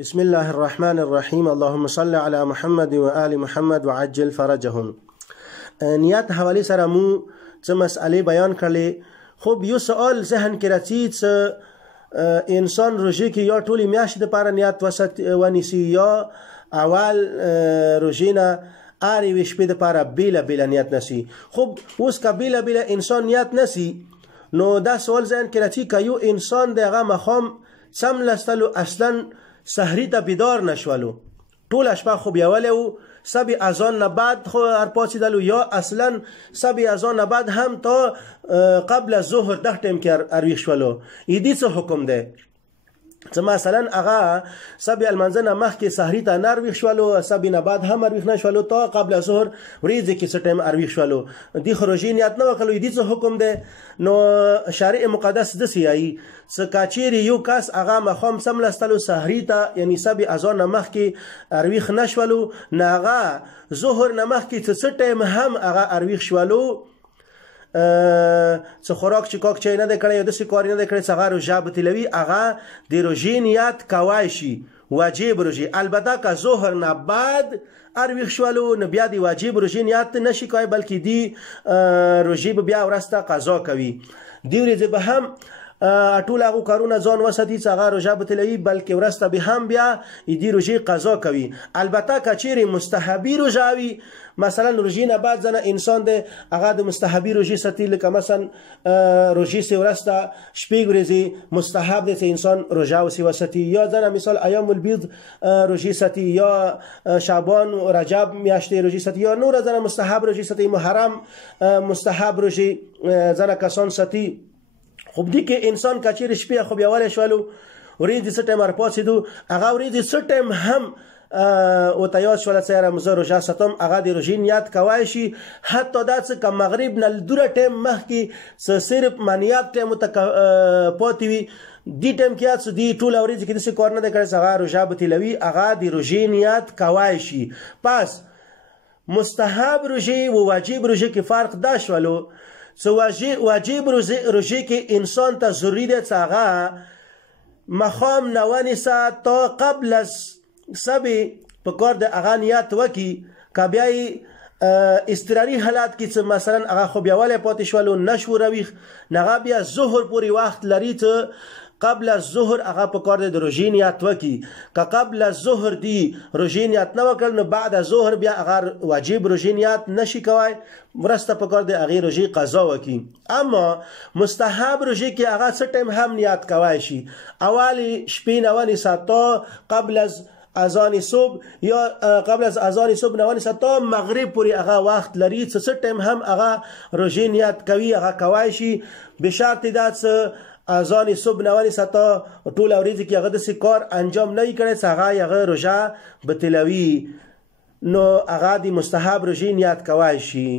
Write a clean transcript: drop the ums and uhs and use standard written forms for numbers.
بسم الله الرحمن الرحیم. اللهم صل علی محمد و آل محمد وعجل فرجهم. نیت حوالی سره مو څه مسئله بیان کړلې. خب یو سوال ذهن کې راځي چې انسان روژې کې یا ټولې میاشتې دپاره نیت ونیسي یا اول روژې نه هرې یوې شپې دپاره بیله بیله نیت نسی. خب اوس که بیله بیله انسان نیت نسی نو دا سوال ذهن کې راځي که یو انسان د هغه ماښام څملستلو اصلا سحری ته بیدار نشولو، ټوله شپه خوب یولی و، سبی اذان نه بعد خو پاڅېدلو یا اصلا سبی اذان نه بعد هم تا قبل الظهر دغه ټایم کې ارویښ شولو، دې څه حکم دی؟ چې مثلا هغه سبی المنځه نه مخکې سحري ته نه ارویښ شولو، سبی نه بعد هم ارویښ نه شولو، تا قبل الظهر ورځې کې څه ټایم ارویښ شولو، دې خو روژې نیت نه وکړلو، دې څه حکم دی؟ نو شارع مقدس داسې وایي چې که چیرې یو کس هغه ماښام څملستلو سحري ته یعنې سبې اذان نه مخکې ارویښ نه شولو، نو هغه ظهر نه مخکې څه ټایم هم هغه ارویښ شولو، څه خوراک چکاک چای نه دی کړی یا داسې کار نه دی کړی چې هغه روژه بطلوي، هغه د روژې نیت کولی شي، واجب روژې. البته که ظهر نه بعد ارویښ شولو نو بیا د واجب روژې نیت نشي کولی، بلکې دی روژې به بیا ورسته قضا کوي. دې ورځې به هم ټول هغو کارونه ځان وساتي چې هغه روژه بطلوي، بلکې ورسته به هم بیا دې روژې قضا کوي. البته که چیرې مستحبي روژه وي، مثلا روژې نه بعد ځنه انسان دی هغه د مستحبي روژې ساتي، لکه مثلا روژې سې ورسته شپږ ورځې مستحب دی چې انسان روژه وسې وساتي، یا ځنه مثال ایام البیض روژې ساتي، یا شعبان و رجب میاشتې روژې ساتي، یا نوره ځنه مستحب روژې ساتي، محرم مستحب روژې ځنه کسان ساتي. خب دې کې انسان که چیرې شپې خوب یولی شولو، ورځې څه ټایم راپاڅېدو، هغه ورځې څه ټایم هم ورته یاد شوله چې یاره زه روژه ساتم، هغه د روژې نیت کولی شي. حتی دا څه که مغرب نه دوره ټایم مخکې څه صرف منیت ټایم ورته پاتې وي، دې ټایم کې یاد شو دې ټوله ورځې کې داسې کار نه دی کړی چې هغه روژه بطلوي، هغه د روژې نیت کولی شي. پس مستحب روژې و واجب روژې کې فرق دا شولو چې واجب روژې کې انسان ته ضروري دی چې هغه ماښام نه ونیسه تا قبل از سبې په کار د هغه نیت وکړي. که بیا یې اضطراري حالت کې چې مثلا هغه خوب یولی پاتې شولو نشو رویښ، نو هغه بیا ظهر پورې وخت لري چې قبل از ظهر هغه په کار دی د روژې نیت وکړي. که قبل از ظهر دی روژې نیت نه وکړ نو بعد از ظهر بیا هغه واجب روژې نیت نشي کوی، ورسته په کار دی هغې روژې قضا وکړي. اما مستحب روژې کې هغه څه ټایم هم نیت کوی شي، اول شپې نه ونیسه تا قبل از اذان صبح، یا قبل از اذان صبح نه ونیسه تا مغرب پورې هغه وخت لري چې څه ټایم هم هغه روژې نیت کوي، هغه کوی شي، بشرط دا چې اذان صبح نه ونیسه تا ټوله ورځې کې هغه داسې کار انجام نه وي کړی چې هغه روژه بطلوي، نو هغه د مستحب روژې نیت کوی شي.